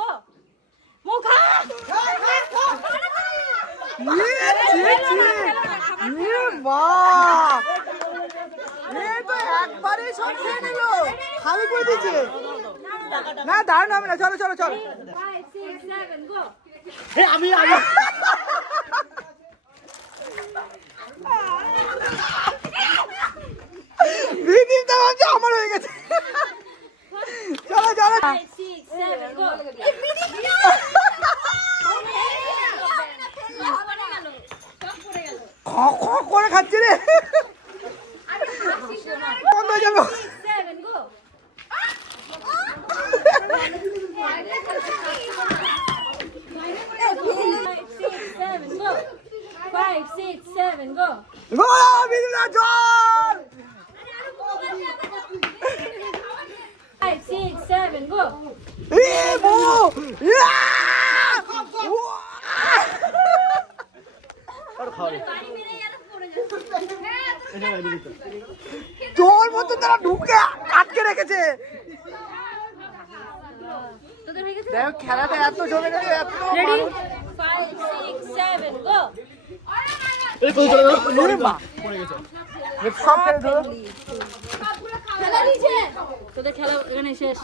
go. মুখা একবারে সব খেয়ে নিল, খালি করে দিচ্ছে। না দাঁড়ান হবে না, চলো চলো চলো। 5 6 7 go. আমি বিদিনটা ভাবছে আমার হয়ে গেছে। চলো চলো 5 6 7 go. খ খ করে খাচ্ছে রে, বন্ধ হয়ে যাবে। 7 go. 5 6 7 go. বিদিনা জল 5 6 7 go. এ বো ইয়া তোর মতো তারা ঢুকে আটকে রেখেছে। তোদের হয়ে গেছে দেখো খেলাটা এত জমে গেছে, এত রেডি 5 6 7 go. সব খেলে ধরো। খেলা দিছে তোদের খেলা এখানে শেষ।